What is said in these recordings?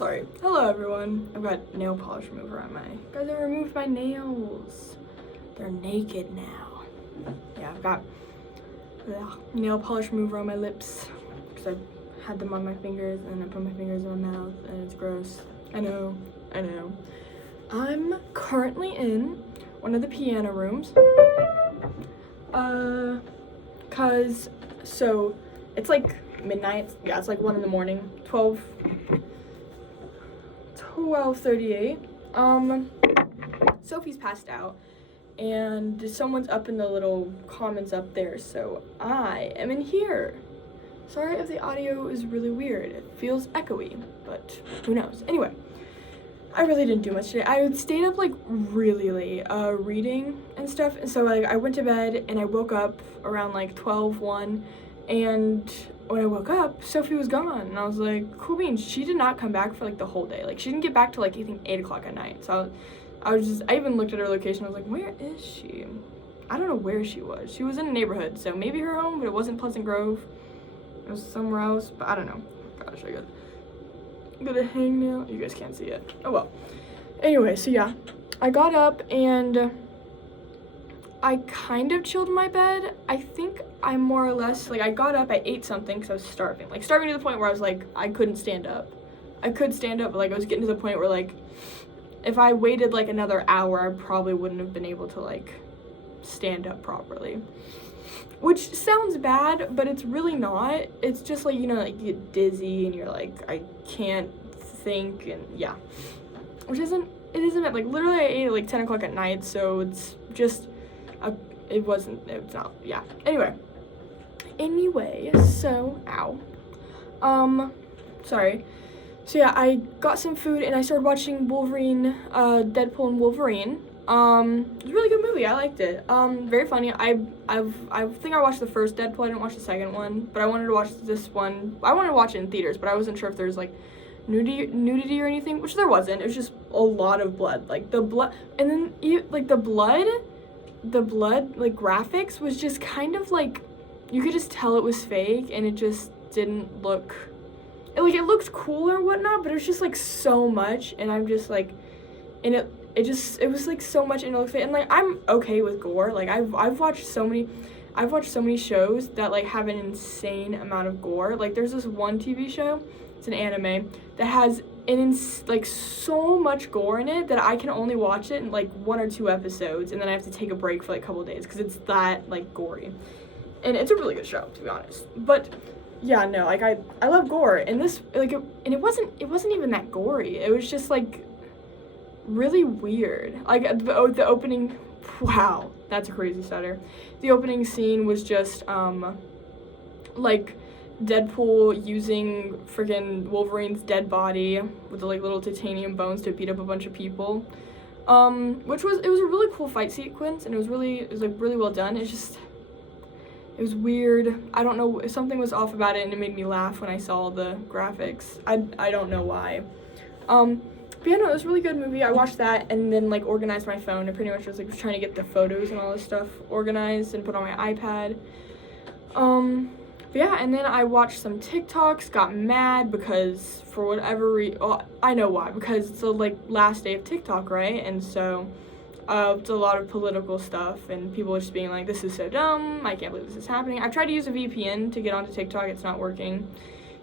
Sorry. Hello, everyone. I've got nail polish remover on my... Guys, I removed my nails. They're naked now. Yeah, I've got nail polish remover on my lips because I had them on my fingers and I put my fingers in my mouth and it's gross. I know. I'm currently in one of the piano rooms. So it's like midnight. Yeah, it's like 1 in the morning. 12:38. Sophie's passed out and someone's up in the little comments up there, so I am in here. Sorry if the audio is really weird. It feels echoey, but who knows. Anyway, I really didn't do much today. I stayed up like really late reading and stuff, and so like I went to bed and I woke up around like 12:01, and when I woke up, Sophie was gone, and I was like, cool beans. She did not come back for like the whole day. Like she didn't get back till like I think 8 o'clock at night. So I even looked at her location. I was like, where is she? I don't know where she was. She was in a neighborhood, so maybe her home, but it wasn't Pleasant Grove. It was somewhere else, but I don't know. Gosh, I got a hangnail. You guys can't see it. Oh well. Anyway, so yeah, I got up and I kind of chilled in my bed. I think I more or less, like I got up, I ate something because I was starving. Like starving to the point where I was like, I couldn't stand up. I could stand up, but like I was getting to the point where like, if I waited like another hour, I probably wouldn't have been able to like stand up properly. Which sounds bad, but it's really not. It's just like, you know, like you get dizzy and you're like, I can't think, and yeah. Which isn't like literally I ate at like 10 o'clock at night, so it's just, it's not, yeah. Anyway, so, sorry. So yeah, I got some food and I started watching Wolverine, Deadpool and Wolverine. It was a really good movie. I liked it. Very funny. I think I watched the first Deadpool. I didn't watch the second one, but I wanted to watch this one. I wanted to watch it in theaters, but I wasn't sure if there's like nudity or anything, which there wasn't. It was just a lot of blood. Like the blood, and then the blood like graphics was just kind of like, you could just tell it was fake, and it just didn't look. It looked cool or whatnot, but it was just like so much, and I'm just like, and it was like so much, and it looked fake. And like I'm okay with gore. Like I've watched so many shows that like have an insane amount of gore. Like there's this one TV show, it's an anime that has like so much gore in it that I can only watch it in like 1 or 2 episodes, and then I have to take a break for like a couple days because it's that like gory. And it's a really good show, to be honest. But yeah, no, like I love gore, and this like it wasn't even that gory. It was just like really weird. Like the opening, wow, that's a crazy stutter. The opening scene was just like Deadpool using freaking Wolverine's dead body with the like little titanium bones to beat up a bunch of people. It was a really cool fight sequence, and it was like really well done. It was weird. I don't know, something was off about it, and it made me laugh when I saw the graphics. I don't know why. But yeah, no, it was a really good movie. I watched that and then like organized my phone. I pretty much was trying to get the photos and all this stuff organized and put on my iPad. But yeah, and then I watched some TikToks, got mad because for whatever reason, I know why, because it's the like last day of TikTok, right? And so it's a lot of political stuff, and people are just being like, this is so dumb, I can't believe this is happening. I've tried to use a VPN to get onto TikTok, it's not working.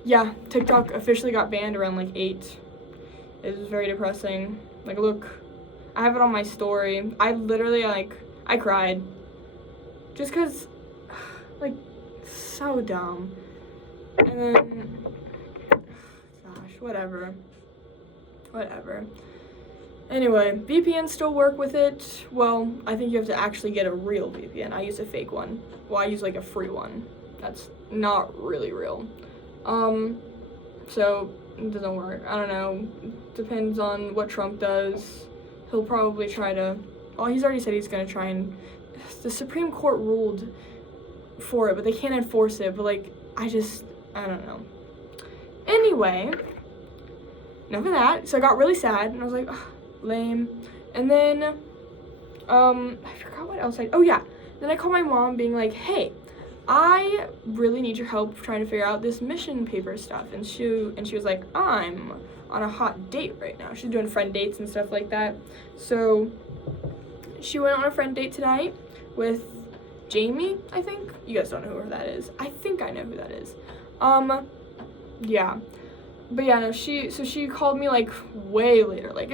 Yeah, TikTok officially got banned around like 8. It was very depressing. Like, look, I have it on my story. I literally, I cried. Just because, like, so dumb. And then, gosh, whatever. Anyway, VPNs still work with it. Well, I think you have to actually get a real VPN. I use a fake one. Well, I use like a free one. That's not really real. So it doesn't work. I don't know. Depends on what Trump does. He'll probably try to, well, he's already said he's gonna try, and the Supreme Court ruled for it, but they can't enforce it. But like, I don't know. Anyway, enough of that. So I got really sad, and I was like, ugh, lame. And then, I forgot what else oh yeah. Then I called my mom being like, hey, I really need your help trying to figure out this mission paper stuff. And she was like, I'm on a hot date right now. She's doing friend dates and stuff like that. So she went on a friend date tonight with Jamie, I think. You guys don't know who that is. I think I know who that is. Yeah. But yeah, no, she called me like way later. Like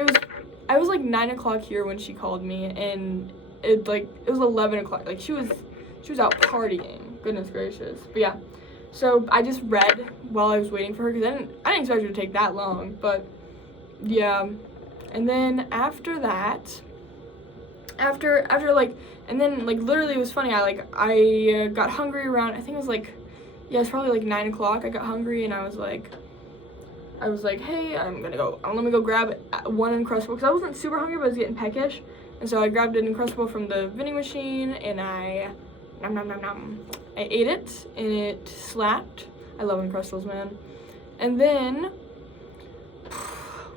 I was like 9 o'clock here when she called me, and it was 11 o'clock. Like she was out partying. Goodness gracious. But yeah, so I just read while I was waiting for her, because I didn't expect her to take that long. But yeah, and then after that, after like, and then like literally it was funny. I got hungry around, I think it was like, yeah, it's probably like 9 o'clock. I got hungry and I was like, hey, let me go grab one Uncrustable, because I wasn't super hungry, but I was getting peckish. And so I grabbed an Uncrustable from the vending machine, and I ate it, and it slapped. I love Uncrustables, man. And then,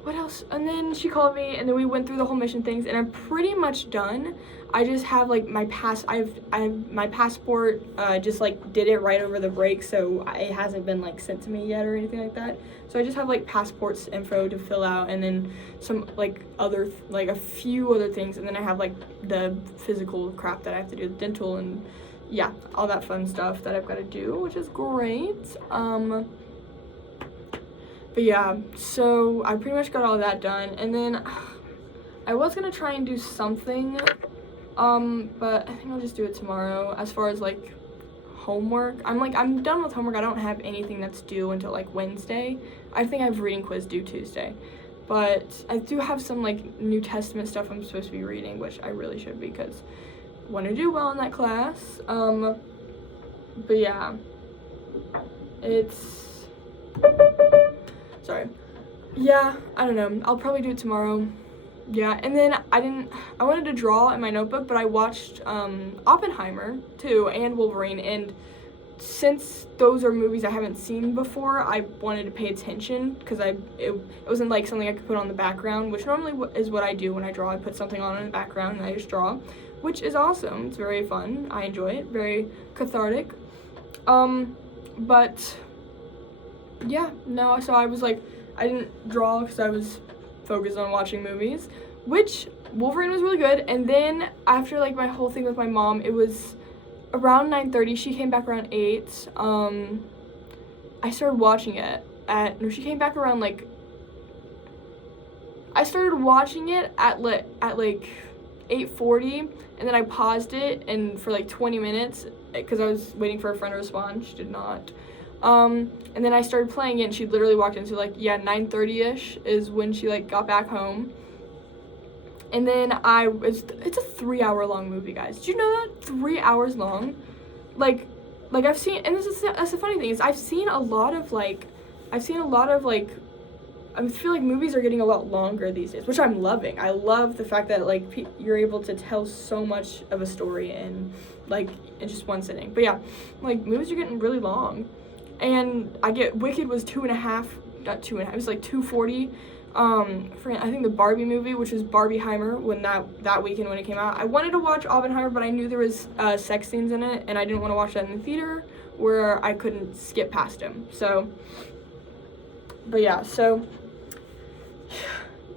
what else? And then she called me, and then we went through the whole mission things, and I'm pretty much done. I just have like my my passport, just like did it right over the break, so it hasn't been like sent to me yet or anything like that. So I just have like passports info to fill out, and then some like a few other things, and then I have like the physical crap that I have to do, the dental and yeah, all that fun stuff that I've got to do, which is great. But yeah, so I pretty much got all that done, and then I was gonna try and do something, but I think I'll just do it tomorrow. As far as like homework, I'm done with homework. I don't have anything that's due until like Wednesday. I think I have reading quiz due Tuesday, but I do have some like New Testament stuff I'm supposed to be reading, which I really should, because I want to do well in that class. But yeah, sorry. Yeah, I don't know. I'll probably do it tomorrow. Yeah, and then I wanted to draw in my notebook, but I watched Oppenheimer too, and Wolverine, and since those are movies I haven't seen before, I wanted to pay attention, because it wasn't like something I could put on the background, which normally is what I do when I draw. I put something on in the background and I just draw, which is awesome. It's very fun. I enjoy it. Very cathartic. But yeah, no, so I was like, I didn't draw because I was focused on watching movies, which Wolverine was really good. And then after like my whole thing with my mom, it was around 9:30. She came back around 8. I started watching it she came back around like, I started watching it at like 8:40, and then I paused it and for like 20 minutes because I was waiting for a friend to respond. She did not. And then I started playing it, and she literally walked in. So like, yeah, 9:30ish is when she like got back home. And then it's a 3-hour-long movie, guys. Did you know that? 3 hours long? Like I've seen, and that's the funny thing, is I've seen a lot of like, I feel like movies are getting a lot longer these days, which I'm loving. I love the fact that like you're able to tell so much of a story in just one sitting. But yeah, like movies are getting really long. And Wicked was 2.5, not 2.5, it was like 2:40. I think the Barbie movie, which was Barbieheimer, when that weekend when it came out. I wanted to watch Oppenheimer, but I knew there was sex scenes in it, and I didn't want to watch that in the theater where I couldn't skip past them. So, but yeah,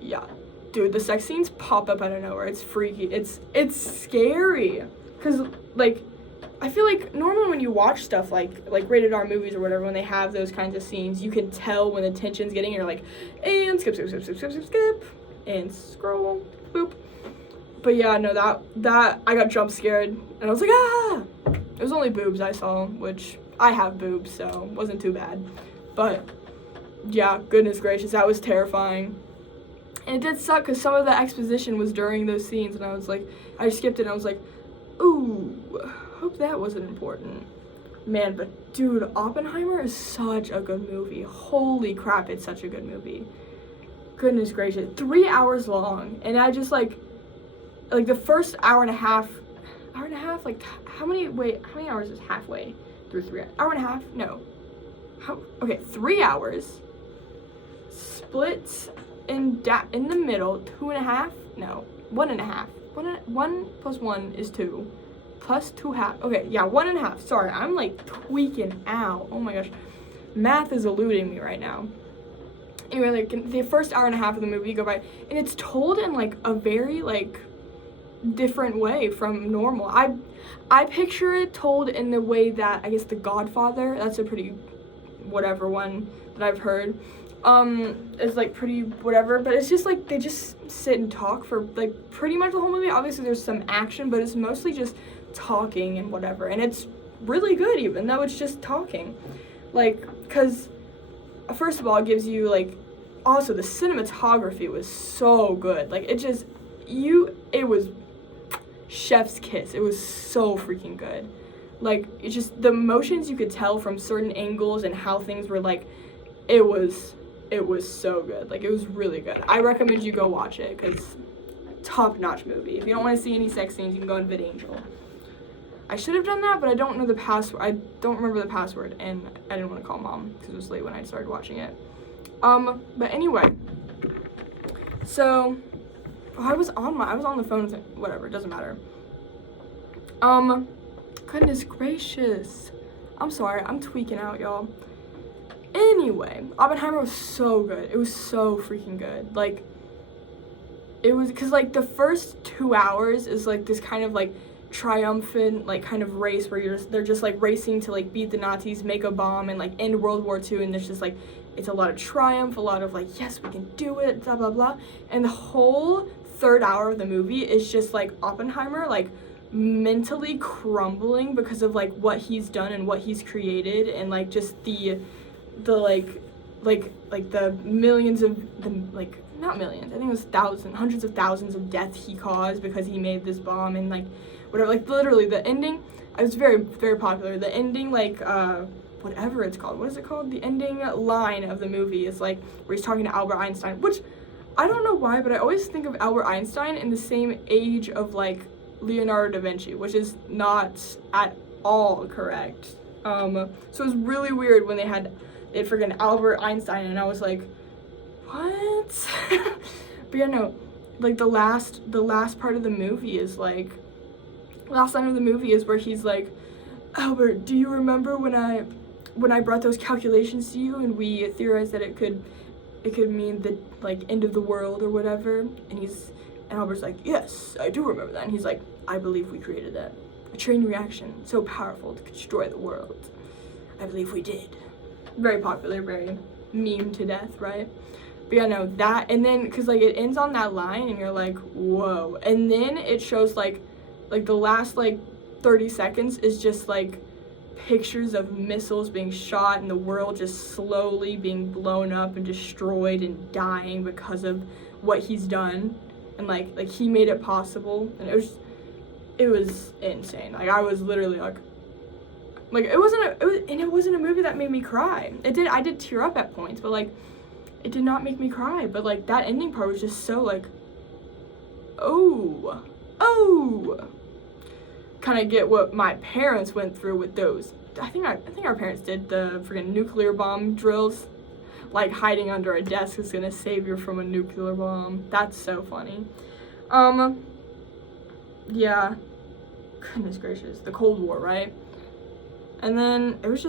yeah, dude, the sex scenes pop up out of nowhere. It's freaky. It's scary, cause like, I feel like normally when you watch stuff like rated R movies or whatever, when they have those kinds of scenes, you can tell when the tension's getting, and you're like, and skip, and scroll, boop. But yeah, no, that I got jump scared, and I was like, ah! It was only boobs I saw, which I have boobs, so it wasn't too bad. But yeah, goodness gracious, that was terrifying. And it did suck because some of the exposition was during those scenes, and I was like, I skipped it, and I was like, ooh, hope that wasn't important. Man, but dude, Oppenheimer is such a good movie. Holy crap, it's such a good movie. Goodness gracious, 3 hours long, and I just like the first hour and a half, like how many hours is halfway through 3 hours? Hour and a half? No. Okay, 3 hours. Split in the middle, 2.5? No, 1.5. 1 plus 1 is 2. plus 2.5. Okay, yeah, 1.5. Sorry, I'm like tweaking out. Oh my gosh. Math is eluding me right now. Anyway, like the first hour and a half of the movie go by, and it's told in like a very like different way from normal. I picture it told in the way that I guess The Godfather, that's a pretty whatever one that I've heard, is like pretty whatever, but it's just like they just sit and talk for like pretty much the whole movie. Obviously there's some action, but it's mostly just talking and whatever, and it's really good even though it's just talking. Like, because first of all, it gives you like, also the cinematography was so good. Like it was chef's kiss. It was so freaking good. Like, it just, the emotions you could tell from certain angles and how things were like, it was so good. Like, it was really good. I recommend you go watch it because top-notch movie. If you don't want to see any sex scenes, you can go on VidAngel. I should have done that, but I don't know the password. I don't remember the password, and I didn't want to call Mom because it was late when I started watching it. But anyway, so I was on the phone with it. Whatever, it doesn't matter. Goodness gracious. I'm sorry, I'm tweaking out, y'all. Anyway, Oppenheimer was so good. It was so freaking good. Like, it was, because like the first 2 hours is like this kind of like triumphant like kind of race where they're just like racing to like beat the Nazis, make a bomb, and like end World War II, and there's just like, it's a lot of triumph, a lot of like, yes, we can do it, blah blah blah. And the whole third hour of the movie is just like Oppenheimer like mentally crumbling because of like what he's done and what he's created, and like just the the millions of the, like, not millions, I think it was thousands, hundreds of thousands of deaths he caused because he made this bomb, and like whatever, like literally the ending, it was very, very popular. The ending, like, whatever it's called, what is it called? The ending line of the movie is like where he's talking to Albert Einstein, which I don't know why, but I always think of Albert Einstein in the same age of like Leonardo da Vinci, which is not at all correct. So it was really weird when they had freaking Albert Einstein, and I was like, what? But yeah, no, like the last part of the movie is like, last line of the movie is where he's like, Albert, do you remember when I brought those calculations to you and we theorized that it could mean the like end of the world or whatever? And Albert's like, yes, I do remember that. And he's like, I believe we created that. A chain reaction so powerful to destroy the world. I believe we did. Very popular, very meme to death, right? But yeah, no, that, and then, because like it ends on that line and you're like, whoa. And then it shows like the last like 30 seconds is just like pictures of missiles being shot and the world just slowly being blown up and destroyed and dying because of what he's done, and like he made it possible. And it was insane. Like, I was literally like it wasn't a movie that made me cry. I did tear up at points, but like it did not make me cry. But like that ending part was just so like, oh, kind of get what my parents went through with those. I think our parents did the freaking nuclear bomb drills, like hiding under a desk is gonna save you from a nuclear bomb. That's so funny. Yeah, goodness gracious, the Cold War, right? And then it was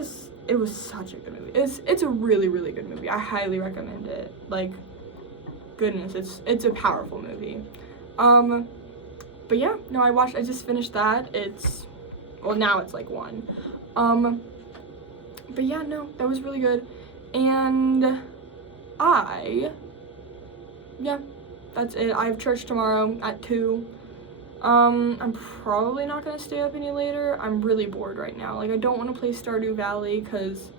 such a good movie. It's a really, really good movie. I highly recommend it. Like, goodness, it's a powerful movie. But yeah, no, I just finished that. Now it's like 1. But yeah, no, that was really good. And yeah, that's it. I have church tomorrow at 2. I'm probably not gonna stay up any later. I'm really bored right now. Like, I don't want to play Stardew Valley because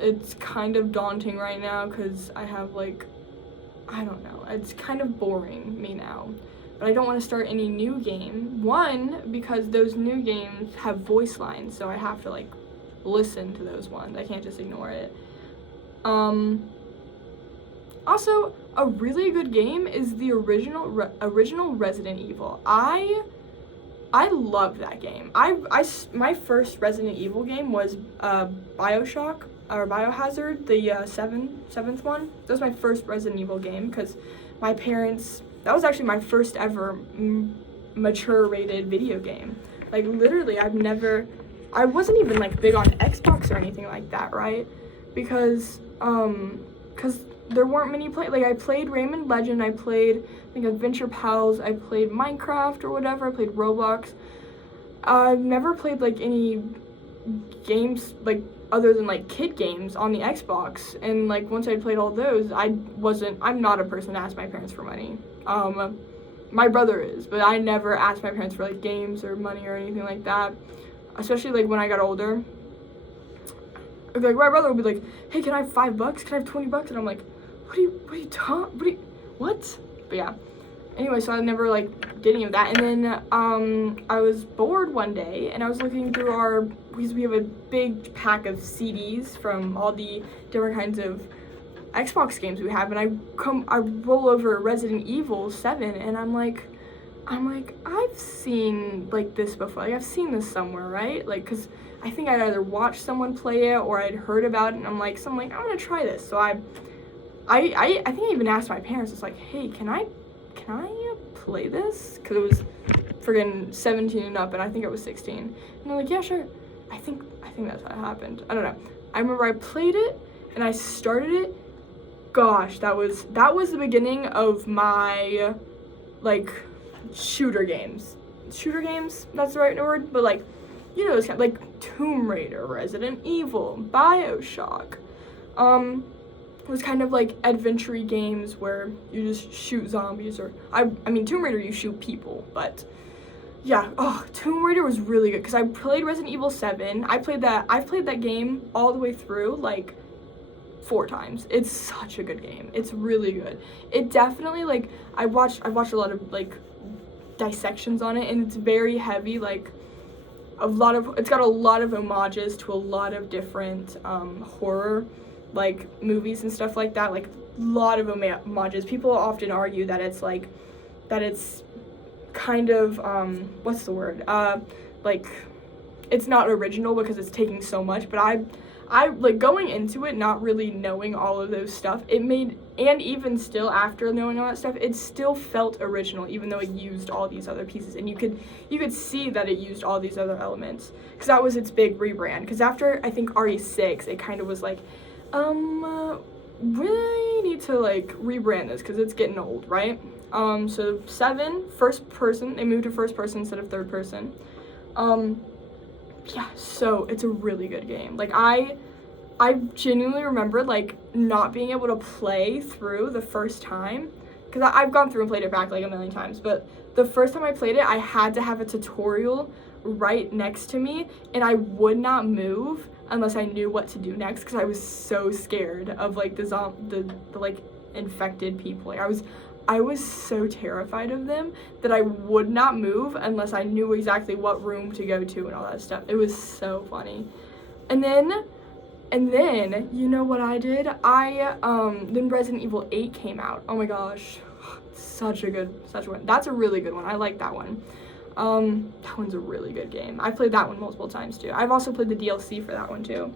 it's kind of daunting right now because I have like, I don't know, it's kind of boring me now. But I don't want to start any new game. 1, because those new games have voice lines, so I have to like listen to those ones. I can't just ignore it. Also, a really good game is the original Resident Evil. I love that game. My first Resident Evil game was BioShock or Biohazard, the seventh one. That was my first Resident Evil game because my parents. That was actually my first ever mature rated video game. Like literally I wasn't even like big on Xbox or anything like that, right? Because there weren't many like I played Rayman Legend, I played I think Adventure Pals, I played Minecraft or whatever, I played Roblox. I've never played like any games like other than like kid games on the Xbox, and like once I played all those, I'm not a person to ask my parents for money. My brother is, but I never asked my parents for like games or money or anything like that, especially like when I got older. Like my brother would be like, hey, can I have $5? Can I have $20? And I'm like, what? But yeah, anyway, so I never like did any of that. And then I was bored one day, and I was looking through because we have a big pack of CDs from all the different kinds of Xbox games we have, and I roll over Resident Evil 7, and I'm like, I've seen like this before. Like I've seen this somewhere, right? Like, cause I think I'd either watched someone play it or I'd heard about it, and I'm like, I'm gonna try this. So I think I even asked my parents. It's like, hey, can I play this? Cause it was friggin' 17 and up, and I think it was 16. And they're like, yeah, sure. I think that's how it happened. I don't know. I remember I played it and I started it. Gosh, that was the beginning of my like shooter games. That's the right word, but like, you know, it's kind of like Tomb Raider, Resident Evil, BioShock. It was kind of like adventure-y games where you just shoot zombies, or I mean Tomb Raider you shoot people, but yeah, Tomb Raider was really good because I played Resident Evil 7. I've played that game all the way through like 4 times. It's such a good game. It's really good. It definitely like I watched a lot of like dissections on it, and it's very heavy, like it's got a lot of homages to a lot of different horror like movies and stuff like that, like a lot of homages. People often argue that it's kind of what's the word, like it's not original because it's taking so much, but I like going into it not really knowing all of those stuff, and even still after knowing all that stuff, it still felt original even though it used all these other pieces, and you could see that it used all these other elements because that was its big rebrand. Because after I think RE6, it kind of was like, we need to like rebrand this because it's getting old, right? So 7, first person, they moved to first person instead of third person. Yeah, so it's a really good game. Like I genuinely remember like not being able to play through the first time, because I've gone through and played it back like a million times, but the first time I played it, I had to have a tutorial right next to me, and I would not move unless I knew what to do next, because I was so scared of like the like infected people. Like I was so terrified of them that I would not move unless I knew exactly what room to go to and all that stuff. It was so funny. And then you know what I did? Then Resident Evil 8 came out. Oh my gosh. Such a one. That's a really good one. I like that one. That one's a really good game. I played that one multiple times too. I've also played the DLC for that one too,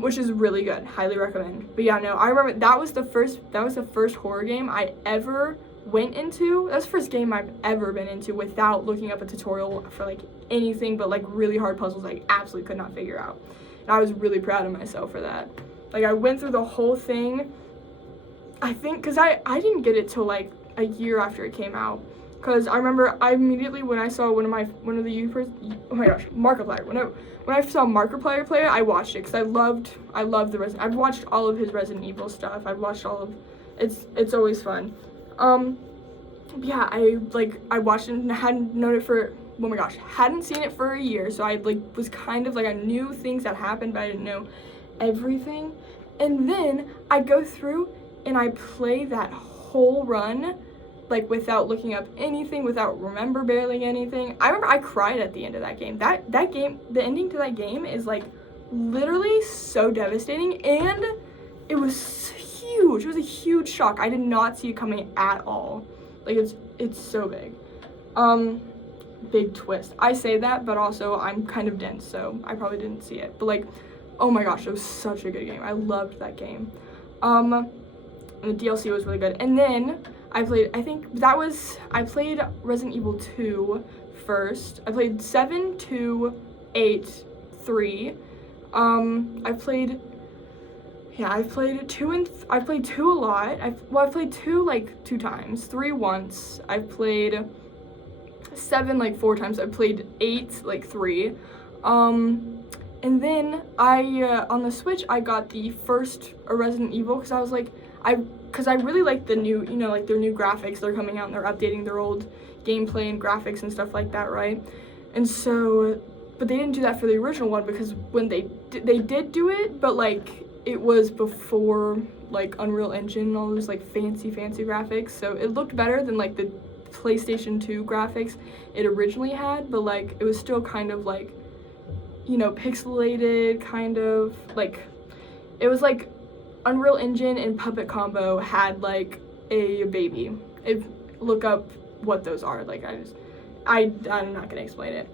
which is really good. Highly recommend. But yeah, no, I remember that was the first horror game I ever went into. That's the first game I've ever been into without looking up a tutorial for like anything but like really hard puzzles I absolutely could not figure out. And I was really proud of myself for that. Like I went through the whole thing, I think, because I didn't get it till like a year after it came out. Because I remember I immediately, when I saw one of the YouTubers, oh my gosh, Markiplier. When I saw Markiplier play it, I watched it because I loved the Resident. I've watched all of his Resident Evil stuff. I've watched all of, it's always fun. Yeah, I watched it and hadn't known it for, oh my gosh, hadn't seen it for a year. So I like was kind of like, I knew things that happened, but I didn't know everything. And then I go through and I play that whole run, like without looking up anything, without barely anything. I remember I cried at the end of that game. That game, the ending to that game is like literally so devastating, and it was huge. It was a huge shock. I did not see it coming at all. Like it's so big. Big twist. I say that, but also I'm kind of dense, so I probably didn't see it. But like, oh my gosh, it was such a good game. I loved that game. And the DLC was really good. And then I played Resident Evil 2 first. I played 7, 2, 8, 3. I've played 2 I've played 2 a lot. I've played 2 like 2 times, 3 once. I've played 7 like 4 times. I've played 8 like 3. And then on the Switch I got the first Resident Evil because I really like the new, like their new graphics. They're coming out and they're updating their old gameplay and graphics and stuff like that, right? And so, but they didn't do that for the original one because when they did do it, but like it was before like Unreal Engine and all those like fancy graphics, so it looked better than like the PlayStation 2 graphics it originally had, but like it was still kind of like, pixelated, kind of like it was like Unreal Engine and Puppet Combo had like a baby. Look up what those are. Like I'm not gonna explain it,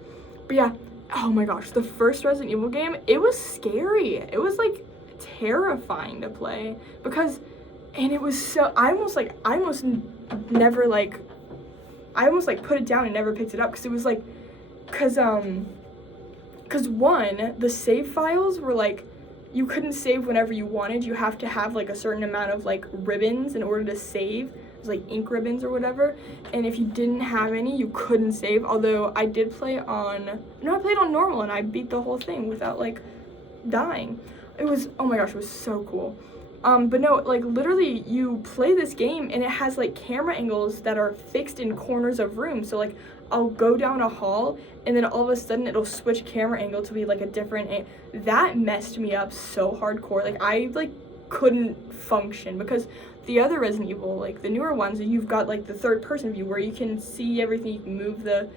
but yeah. Oh my gosh, the first Resident Evil game, it was scary. It was like terrifying to play because, and it was so, I almost put it down and never picked it up because it was like, because one, the save files were like, you couldn't save whenever you wanted. You have to have like a certain amount of like ribbons in order to save. It was like ink ribbons or whatever. And if you didn't have any, you couldn't save. Although I played on normal and I beat the whole thing without like dying. It was, oh my gosh, it was so cool. But no, like literally you play this game and it has like camera angles that are fixed in corners of rooms. So like I'll go down a hall and then all of a sudden it'll switch camera angle to be like a different, that messed me up so hardcore. Like I like couldn't function because the other Resident Evil, like the newer ones, you've got like the third person view where you can see everything. You can move the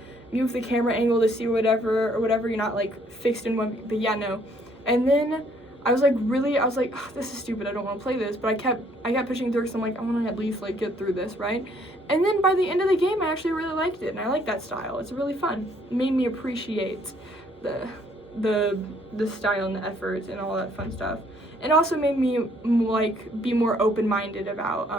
camera angle to see whatever. You're not like fixed in one, but yeah, no. And then I was like, oh, this is stupid, I don't want to play this, but I kept pushing through because I'm like, I want to at least like get through this, right? And then by the end of the game, I actually really liked it, and I like that style. It's really fun. It made me appreciate the style and the effort and all that fun stuff. It also made me like be more open-minded about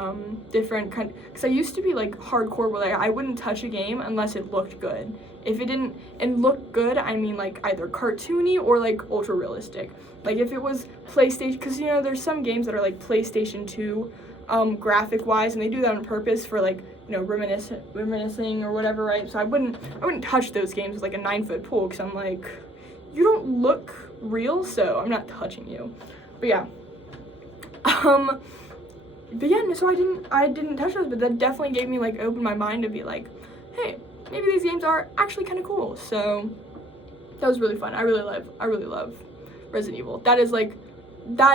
different kind, because I used to be like hardcore where like I wouldn't touch a game unless it looked good. If it didn't, and look good, I mean like either cartoony or like ultra realistic. Like if it was PlayStation, because there's some games that are like PlayStation 2 graphic wise, and they do that on purpose for like reminiscing or whatever, right? So I wouldn't touch those games with like a 9-foot pole because I'm like, you don't look real, so I'm not touching you. But yeah, so I didn't touch those, but that definitely gave me like opened my mind to be like, hey, maybe these games are actually kind of cool. So that was really fun. I really love Resident Evil. That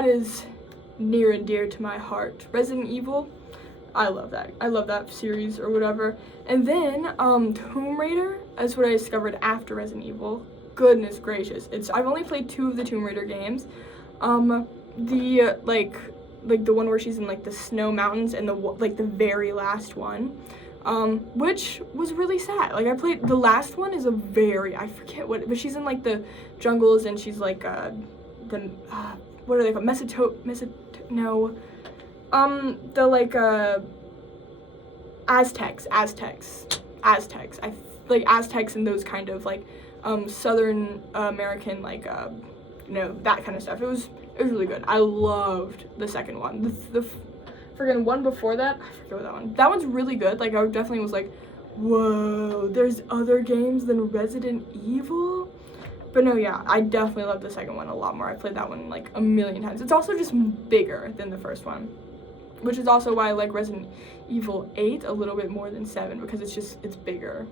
is near and dear to my heart. Resident Evil, I love that. I love that series or whatever. And then Tomb Raider is what I discovered after Resident Evil. Goodness gracious, I've only played 2 of the Tomb Raider games. The the one where she's in like the snow mountains and the very last one, which was really sad. Like I played the last one is I forget what, but she's in like the jungles and she's like what are they called? Aztecs. I like Aztecs and those kind of like Southern American like that kind of stuff. It was really good. I loved the second one. The friggin' one before that, I forget what that one's really good. Like I definitely was like, whoa, there's other games than Resident Evil. But no, yeah, I definitely love the second one a lot more. I played that one like a million times. It's also just bigger than the first one, which is also why I like Resident Evil 8 a little bit more than 7, because it's bigger.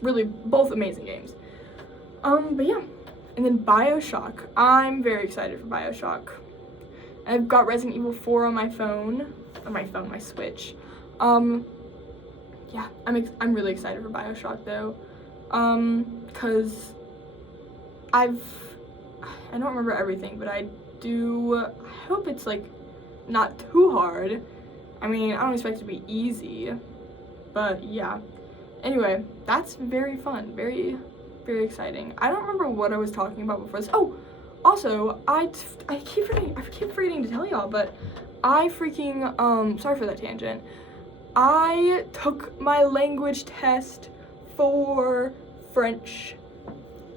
Really, both amazing games. But yeah. And then BioShock. I'm very excited for BioShock. I've got Resident Evil 4 on my Switch. Yeah, I'm really excited for BioShock though. Because I don't remember everything, but I hope it's like not too hard. I mean, I don't expect it to be easy, but yeah. Anyway, that's very fun, very exciting. I don't remember what I was talking about before this. Oh, also, I keep forgetting to tell y'all, but I freaking, sorry for that tangent. I took my language test for French.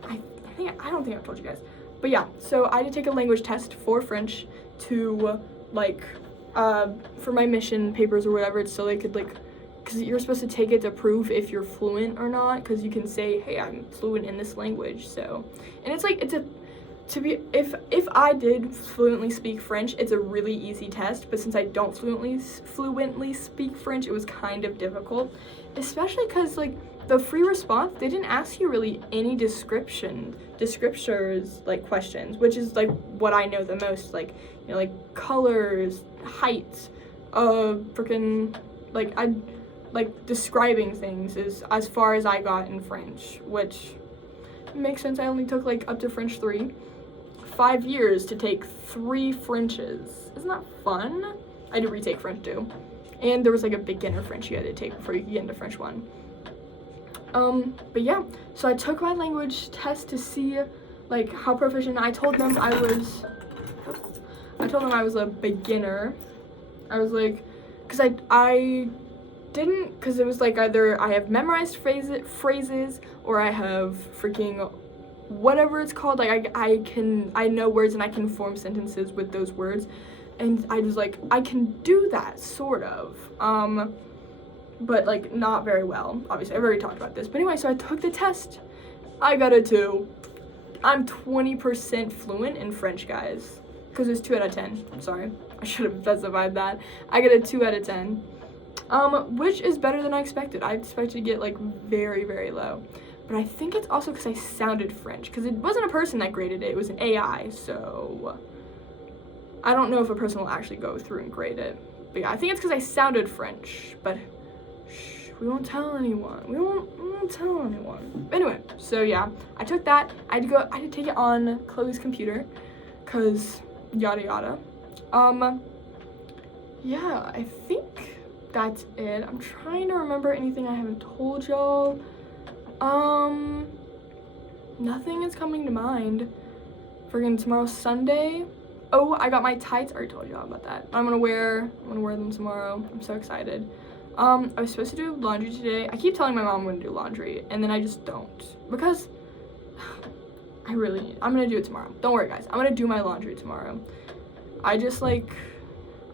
I don't think I've told you guys. But yeah, so I did take a language test for French to, like, for my mission papers or whatever, so they could, like, because you're supposed to take it to prove if you're fluent or not, because you can say, hey, I'm fluent in this language, so. And it's like, if I did fluently speak French, it's a really easy test, but since I don't fluently speak French, it was kind of difficult, especially because, like, the free response, they didn't ask you really any descriptors, like, questions, which is, like, what I know the most, like, you know, like, colors, height, freaking, like, describing things is as far as I got in French, which makes sense. I only took, like, up to French 3. 5 years to take 3 Frenches. Isn't that fun? I had to retake French too. And there was, like, a beginner French you had to take before you could get into French 1. But yeah, so I took my language test to see, like, how proficient. I told them I was a beginner. I was like, because I didn't, because it was like either I have memorized phrases or I have freaking whatever it's called, like I know words and I can form sentences with those words, and I was like, I can do that sort of, but like not very well. Obviously I've already talked about this, but anyway, so I took the test. I got a 2. I'm 20% fluent in French, guys, because it's 2 out of 10. I'm sorry, I should have specified that. I got a 2 out of 10, which is better than I expected. I expected to get, like, very, very low. But I think it's also because I sounded French, because it wasn't a person that graded it, it was an AI, so I don't know if a person will actually go through and grade it. But yeah, I think it's because I sounded French, but shh, we won't tell anyone. We won't tell anyone. Anyway, so yeah, I took that. I had to take it on Chloe's computer, because yada yada. Yeah, I think that's it. I'm trying to remember anything I haven't told y'all. Nothing is coming to mind. Friggin' tomorrow's Sunday. Oh, I got my tights. I already told y'all about that. I'm gonna wear them tomorrow. I'm so excited. I was supposed to do laundry today. I keep telling my mom I'm gonna do laundry, and then I just don't, because I'm gonna do it tomorrow. Don't worry, guys. I'm gonna do my laundry tomorrow. I just, like,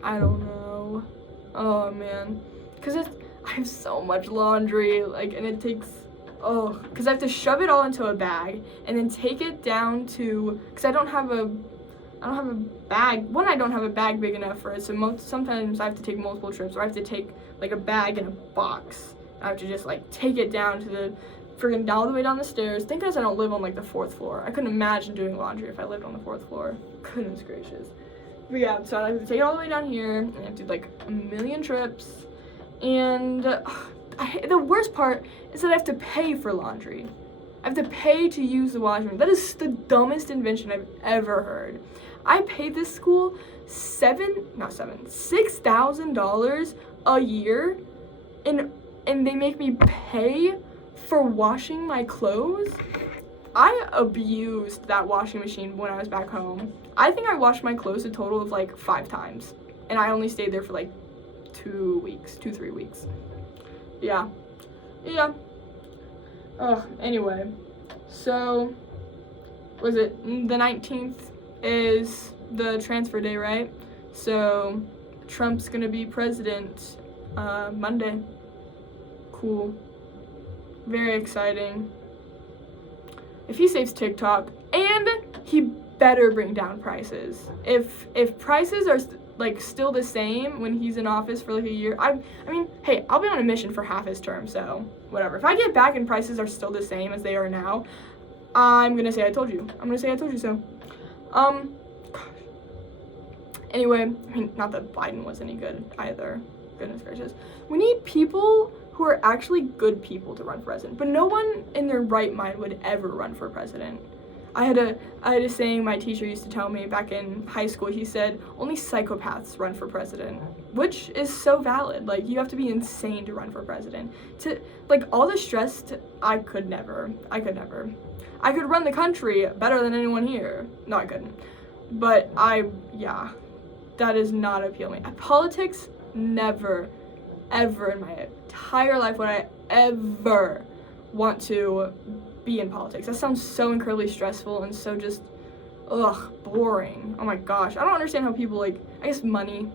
I don't know. Oh man, because I have so much laundry, like, and it takes, because I have to shove it all into a bag and then take it down to, because I don't have a bag. I don't have a bag big enough for it, so sometimes I have to take multiple trips, or I have to take, like, a bag and a box. I have to just, like, take it down to the friggin' all the way down the stairs. Thank goodness I don't live on, like, the 4th floor. I couldn't imagine doing laundry if I lived on the 4th floor. Goodness gracious. But yeah, so I have to take it all the way down here, and I have to do, like, a million trips, and the worst part is that I have to pay for laundry. I have to pay to use the washroom. That is the dumbest invention I've ever heard. I paid this school $6,000 a year, and they make me pay for washing my clothes. I abused that washing machine when I was back home. I think I washed my clothes a total of, like, 5 times, and I only stayed there for, like, 3 weeks. Yeah. Anyway, so was it the 19th is the transfer day, right? So Trump's gonna be president Monday. Cool. Very exciting. If he saves TikTok, and he better bring down prices. If prices are like still the same when he's in office for like a year, I mean, hey, I'll be on a mission for half his term, so whatever. If I get back and prices are still the same as they are now, I'm gonna say I told you. I'm gonna say I told you so. Gosh. Anyway, I mean, not that Biden was any good either. Goodness gracious. We need people who are actually good people to run for president, but no one in their right mind would ever run for president. I had a saying my teacher used to tell me back in high school. He said, only psychopaths run for president, which is so valid. Like, you have to be insane to run for president. To, like, all the stress, I could never. I could run the country better than anyone here. No, I couldn't. But yeah, that is not appealing. Politics, never. ever in my entire life would I ever want to be in politics. That sounds so incredibly stressful and so just, boring. Oh my gosh. I don't understand how people, like, I guess money,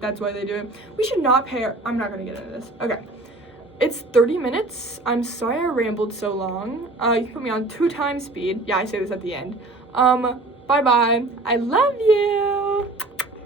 that's why they do it. We should not pay I'm not gonna get into this. Okay. It's 30 minutes. I'm sorry I rambled so long. You can put me on 2 times speed. Yeah, I say this at the end. Bye-bye. I love you.